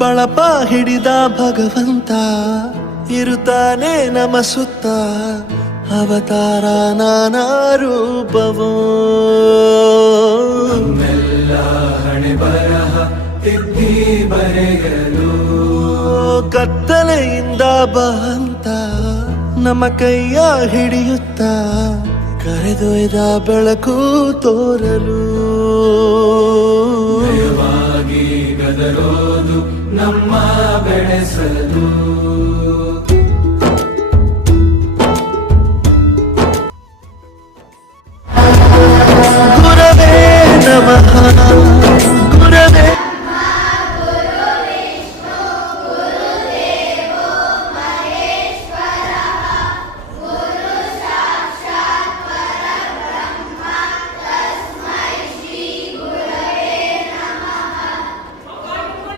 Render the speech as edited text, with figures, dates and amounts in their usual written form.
ಬಳಪ ಹಿಡಿದ ಭಗವಂತ ಇರುತ್ತಾನೆ ನಮ ಸುತ್ತ ಅವತಾರ ನಾನಾ ರೂಪವೋ ನಮ್ಮೆಲ್ಲ ಹಣೆ ಬರಹ ತಿದ್ದಿ ಬರೆಯಲು ಕತ್ತಲೆಯಿಂದ ಬಂತ ನಮ್ಮ ಕೈಯ ಹಿಡಿಯುತ್ತ ಕರೆದೊಯ್ದ ಬೆಳಕು ತೋರಲು ಭಯವಾಗಿ ಗದರೋದು ನಮ್ಮ ಬೆಳೆಸಲು ಗುರವೇ ನಮಃ ಗುರವೇ